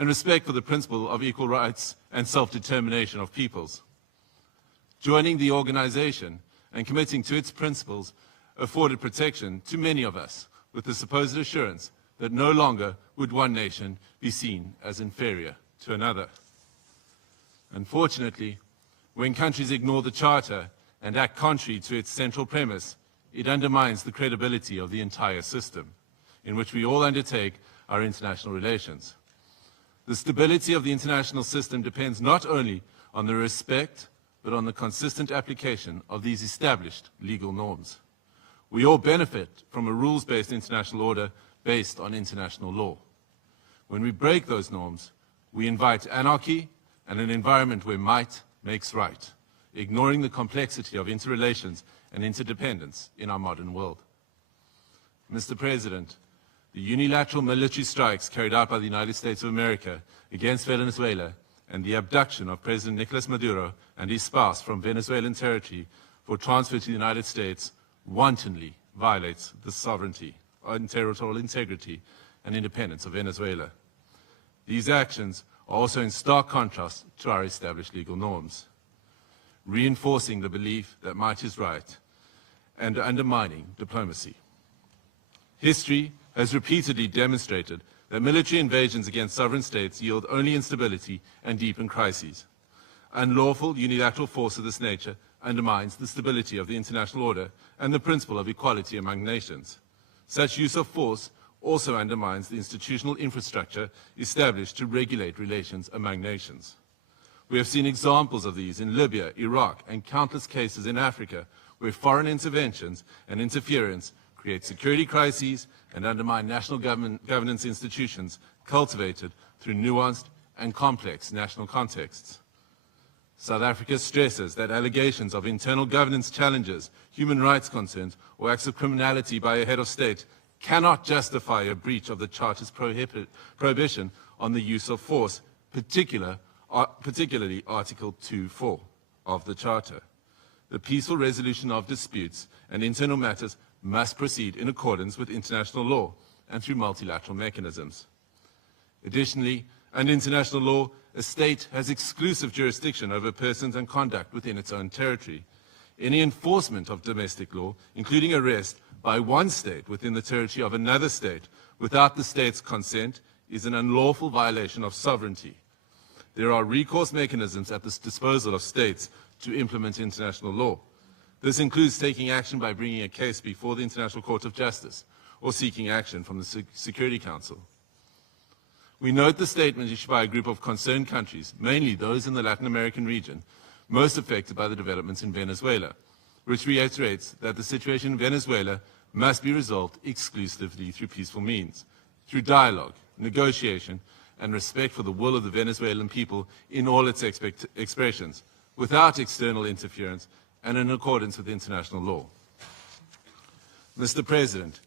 and respect for the principle of equal rights and self-determination of peoples. Joining the organization and committing to its principles afforded protection to many of us with the supposed assurance that no longer would one nation be seen as inferior to another. Unfortunately, when countries ignore the Charter and act contrary to its central premise, it undermines the credibility of the entire system in which we all undertake our international relations. The stability of the international system depends not only on the respect, but on the consistent application of these established legal norms. We all benefit from a rules-based international order based on international law. When we break those norms, we invite anarchy and an environment where might makes right, ignoring the complexity of interrelations and interdependence in our modern world. Mr. President, the unilateral military strikes carried out by the United States of America against Venezuela and the abduction of President Nicolas Maduro and his spouse from Venezuelan territory for transfer to the United States wantonly violates the sovereignty and territorial integrity and independence of Venezuela. These actions are also in stark contrast to our established legal norms, reinforcing the belief that might is right and undermining diplomacy. History has repeatedly demonstrated that military invasions against sovereign states yield only instability and deepen crises. Unlawful unilateral force of this nature undermines the stability of the international order and the principle of equality among nations. Such use of force also undermines the institutional infrastructure established to regulate relations among nations. We have seen examples of these in Libya, Iraq, and countless cases in Africa where foreign interventions and interference create security crises and undermine national governance institutions cultivated through nuanced and complex national contexts. South Africa stresses that allegations of internal governance challenges, human rights concerns, or acts of criminality by a head of state cannot justify a breach of the Charter's prohibition on the use of force, particularly Article 2.4 of the Charter. The peaceful resolution of disputes and internal matters must proceed in accordance with international law and through multilateral mechanisms. Additionally, under international law, a state has exclusive jurisdiction over persons and conduct within its own territory. Any enforcement of domestic law, including arrest by one state within the territory of another state without the state's consent, is an unlawful violation of sovereignty. There are recourse mechanisms at the disposal of states to implement international law. This includes taking action by bringing a case before the International Court of Justice or seeking action from the Security Council. We note the statement issued by a group of concerned countries, mainly those in the Latin American region, most affected by the developments in Venezuela, which reiterates that the situation in Venezuela must be resolved exclusively through peaceful means, through dialogue, negotiation, and respect for the will of the Venezuelan people in all its expressions, without external interference and in accordance with international law. Mr. President,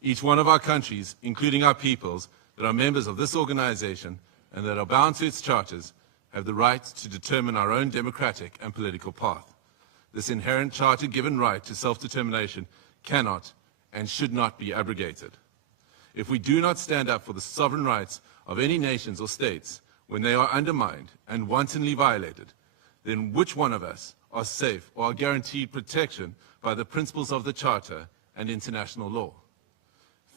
each one of our countries, including our peoples, that are members of this organization and that are bound to its charters, have the right to determine our own democratic and political path. This inherent charter-given right to self-determination cannot and should not be abrogated. If we do not stand up for the sovereign rights of any nations or states when they are undermined and wantonly violated, then which one of us are safe or are guaranteed protection by the principles of the Charter and international law?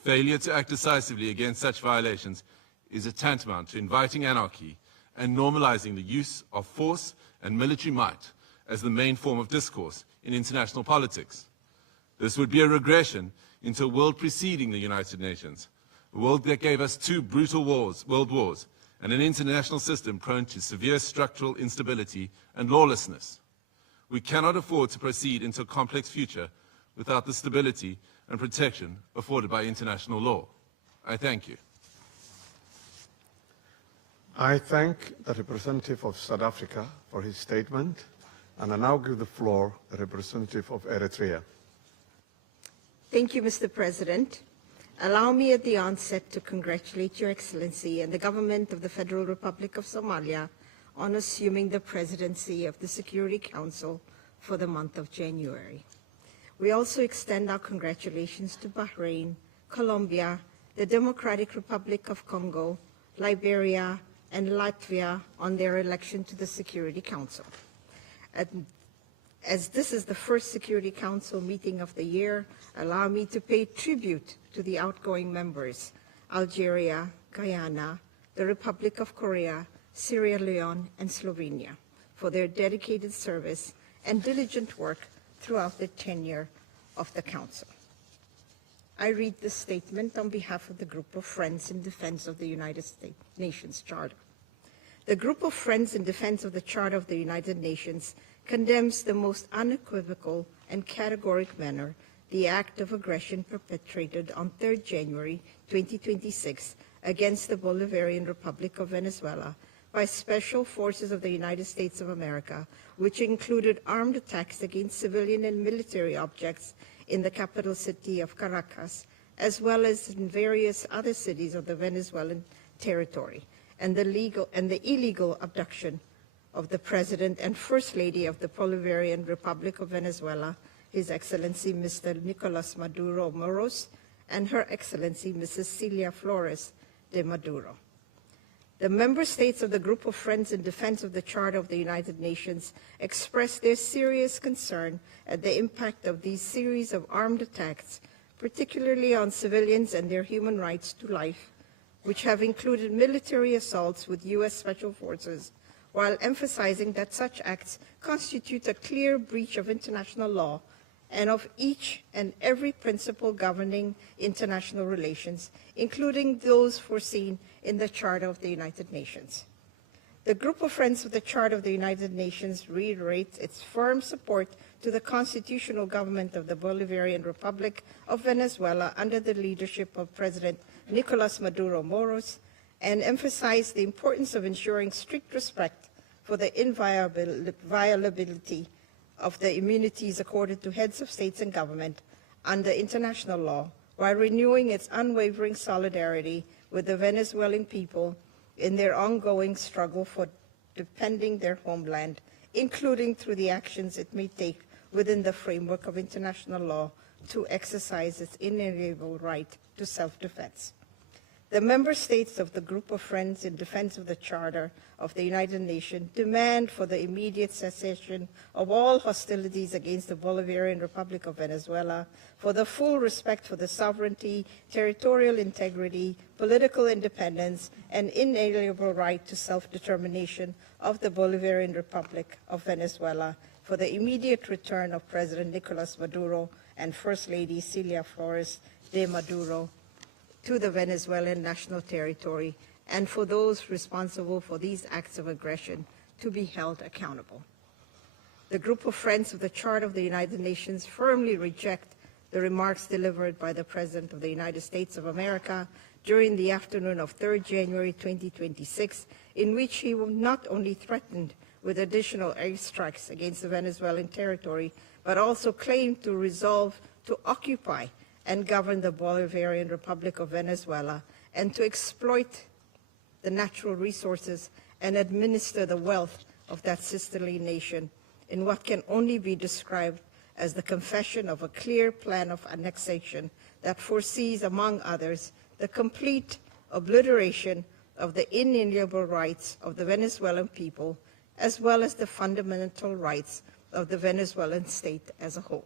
Failure to act decisively against such violations is a tantamount to inviting anarchy and normalizing the use of force and military might as the main form of discourse in international politics. This would be a regression into a world preceding the United Nations, a world that gave us two brutal world wars, and an international system prone to severe structural instability and lawlessness. We cannot afford to proceed into a complex future without the stability and protection afforded by international law. I thank you. I thank the representative of South Africa for his statement, and I now give the floor to the representative of Eritrea. Thank you, Mr. President. Allow me at the onset to congratulate Your Excellency and the government of the Federal Republic of Somalia on assuming the presidency of the Security Council for the month of January. We also extend our congratulations to Bahrain, Colombia, the Democratic Republic of Congo, Liberia, and Latvia on their election to the Security Council. As this is the first Security Council meeting of the year, allow me to pay tribute to the outgoing members, Algeria, Guyana, the Republic of Korea, Sierra Leone, and Slovenia, for their dedicated service and diligent work throughout the tenure of the Council. I read this statement on behalf of the Group of Friends in Defense of the United Nations Charter. The Group of Friends in Defense of the Charter of the United Nations condemns the most unequivocal and categoric manner the act of aggression perpetrated on 3rd January 2026 against the Bolivarian Republic of Venezuela by special forces of the United States of America, which included armed attacks against civilian and military objects in the capital city of Caracas, as well as in various other cities of the Venezuelan territory, and the illegal abduction of the President and First Lady of the Bolivarian Republic of Venezuela, His Excellency Mr. Nicolas Maduro Moros, and Her Excellency Mrs. Celia Flores de Maduro. The member states of the Group of Friends in Defense of the Charter of the United Nations expressed their serious concern at the impact of these series of armed attacks, particularly on civilians and their human rights to life, which have included military assaults with U.S. Special Forces, while emphasizing that such acts constitute a clear breach of international law and of each and every principle governing international relations, including those foreseen in the Charter of the United Nations. The Group of Friends of the Charter of the United Nations reiterates its firm support to the constitutional government of the Bolivarian Republic of Venezuela under the leadership of President Nicolas Maduro Moros, and emphasize the importance of ensuring strict respect for the inviolability of the immunities accorded to heads of states and government under international law, while renewing its unwavering solidarity with the Venezuelan people in their ongoing struggle for defending their homeland, including through the actions it may take within the framework of international law to exercise its inalienable right to self-defense. The member states of the Group of Friends in Defense of the Charter of the United Nations demand for the immediate cessation of all hostilities against the Bolivarian Republic of Venezuela, for the full respect for the sovereignty, territorial integrity, political independence, and inalienable right to self-determination of the Bolivarian Republic of Venezuela, for the immediate return of President Nicolas Maduro and First Lady Celia Flores de Maduro to the Venezuelan national territory, and for those responsible for these acts of aggression to be held accountable. The Group of Friends of the Charter of the United Nations firmly reject the remarks delivered by the President of the United States of America during the afternoon of 3rd January 2026, in which he not only threatened with additional airstrikes against the Venezuelan territory, but also claimed to resolve to occupy and govern the Bolivarian Republic of Venezuela, and to exploit the natural resources and administer the wealth of that sisterly nation in what can only be described as the confession of a clear plan of annexation that foresees, among others, the complete obliteration of the inalienable rights of the Venezuelan people, as well as the fundamental rights of the Venezuelan state as a whole.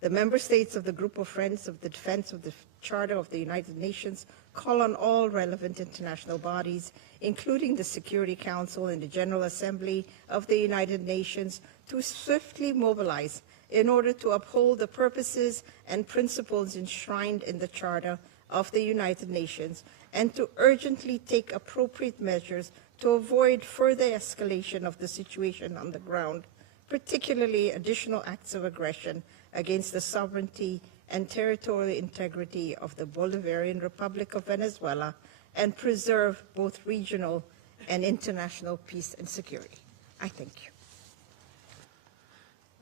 The member states of the Group of Friends of the Defense of the Charter of the United Nations call on all relevant international bodies, including the Security Council and the General Assembly of the United Nations, to swiftly mobilize in order to uphold the purposes and principles enshrined in the Charter of the United Nations, and to urgently take appropriate measures to avoid further escalation of the situation on the ground, particularly additional acts of aggression against the sovereignty and territorial integrity of the Bolivarian Republic of Venezuela, and preserve both regional and international peace and security. I thank you.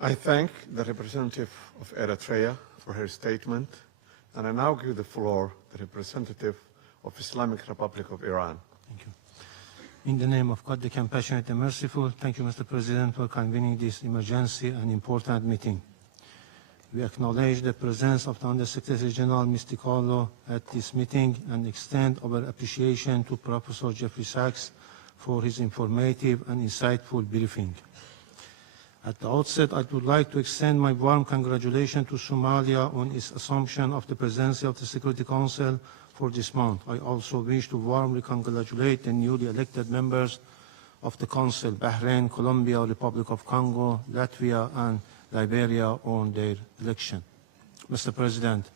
I thank the representative of Eritrea for her statement, and I now give the floor to the representative of Islamic Republic of Iran. Thank you. In the name of God, the Compassionate and Merciful, thank you, Mr. President, for convening this emergency and important meeting. We acknowledge the presence of the Undersecretary General Mr. Alo at this meeting and extend our appreciation to Professor Jeffrey Sachs for his informative and insightful briefing. At the outset, I would like to extend my warm congratulations to Somalia on its assumption of the presidency of the Security Council for this month. I also wish to warmly congratulate the newly elected members of the Council, Bahrain, Colombia, Republic of Congo, Latvia, and Liberia on their election. Mr. President,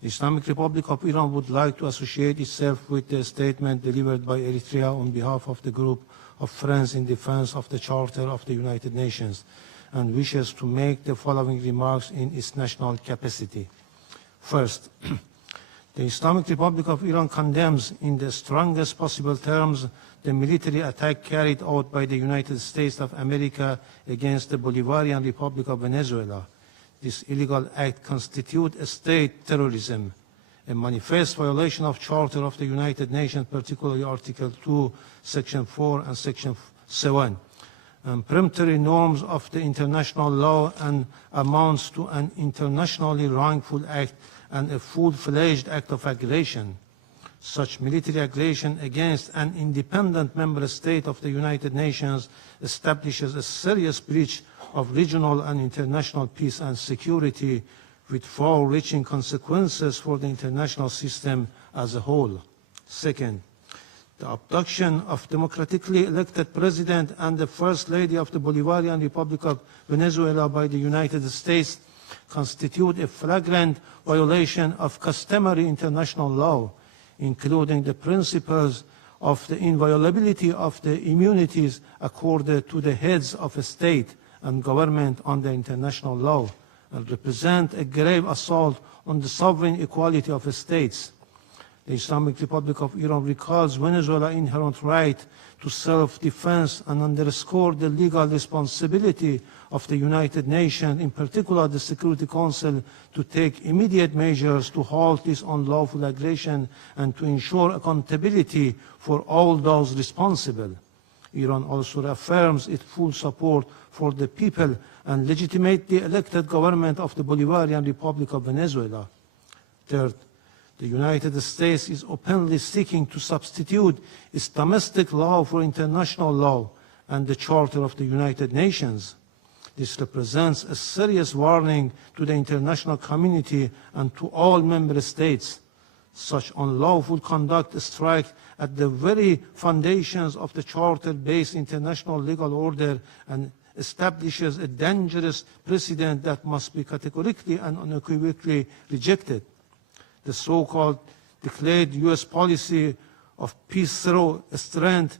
the Islamic Republic of Iran would like to associate itself with the statement delivered by Eritrea on behalf of the group of Friends in Defense of the Charter of the United Nations and wishes to make the following remarks in its national capacity. First, the Islamic Republic of Iran condemns in the strongest possible terms the military attack carried out by the United States of America against the Bolivarian Republic of Venezuela. This illegal act constitutes a state terrorism, a manifest violation of Charter of the United Nations, particularly Article 2, Section 4 and Section 7, and peremptory norms of the international law and amounts to an internationally wrongful act and a full-fledged act of aggression. Such military aggression against an independent member state of the United Nations establishes a serious breach of regional and international peace and security with far-reaching consequences for the international system as a whole. Second, the abduction of democratically elected President and the First Lady of the Bolivarian Republic of Venezuela by the United States constitute a flagrant violation of customary international law, including the principles of the inviolability of the immunities accorded to the heads of a state and government under international law, and represent a grave assault on the sovereign equality of states. The Islamic Republic of Iran recalls Venezuela's inherent right to self-defense and underscore the legal responsibility of the United Nations, in particular the Security Council, to take immediate measures to halt this unlawful aggression and to ensure accountability for all those responsible. Iran also reaffirms its full support for the people and legitimate the elected government of the Bolivarian Republic of Venezuela. Third, the United States is openly seeking to substitute its domestic law for international law and the Charter of the United Nations. This represents a serious warning to the international community and to all member states. Such unlawful conduct strikes at the very foundations of the Charter-based international legal order and establishes a dangerous precedent that must be categorically and unequivocally rejected. The so-called declared U.S. policy of peace through strength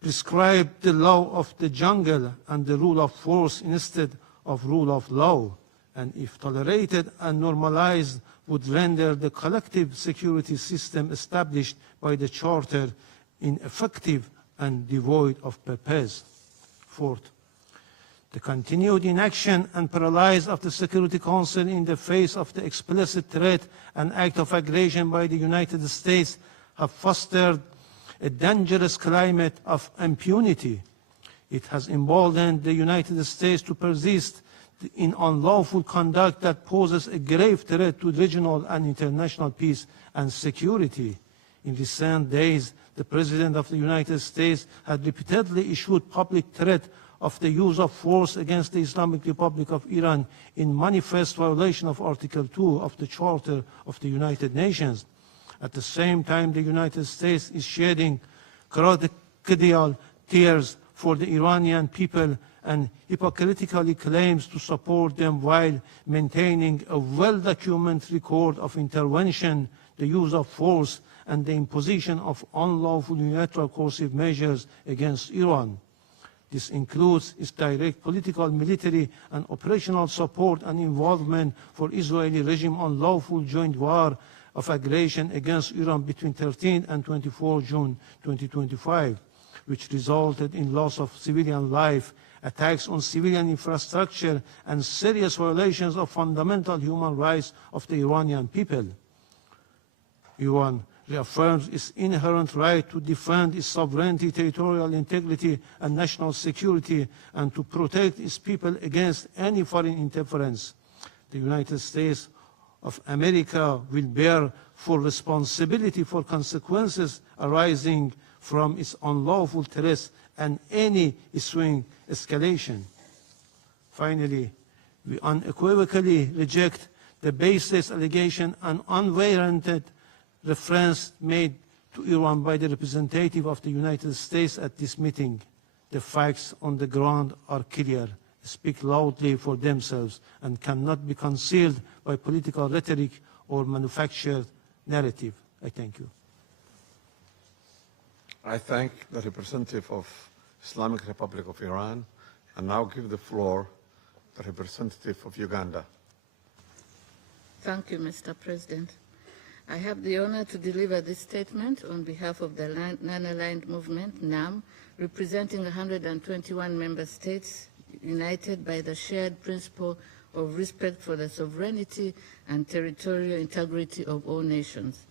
prescribed the law of the jungle and the rule of force instead of rule of law, and if tolerated and normalized, would render the collective security system established by the Charter ineffective and devoid of purpose. Fourth, the continued inaction and paralysis of the Security Council in the face of the explicit threat and act of aggression by the United States have fostered a dangerous climate of impunity. It has emboldened the United States to persist in unlawful conduct that poses a grave threat to regional and international peace and security. In recent days, the President of the United States had repeatedly issued public threat of the use of force against the Islamic Republic of Iran in manifest violation of Article 2 of the Charter of the United Nations. At the same time, the United States is shedding crocodile tears for the Iranian people and hypocritically claims to support them while maintaining a well-documented record of intervention, the use of force, and the imposition of unlawful unilateral coercive measures against Iran. This includes its direct political, military, and operational support and involvement for Israeli regime unlawful joint war of aggression against Iran between 13 and 24 June 2025, which resulted in loss of civilian life, attacks on civilian infrastructure, and serious violations of fundamental human rights of the Iranian people. Iran reaffirms its inherent right to defend its sovereignty, territorial integrity, and national security, and to protect its people against any foreign interference. the United States of America will bear full responsibility for consequences arising from its unlawful threats and any ensuing escalation. Finally, we unequivocally reject the baseless allegation and unwarranted reference made to Iran by the representative of the United States at this meeting. The facts on the ground are clear, speak loudly for themselves, and cannot be concealed by political rhetoric or manufactured narrative. I thank you. I thank the representative of Islamic Republic of Iran, and now give the floor to the representative of Uganda. Thank you, Mr. President. I have the honor to deliver this statement on behalf of the Non-Aligned Movement, NAM, representing 121 member states united by the shared principle of respect for the sovereignty and territorial integrity of all nations.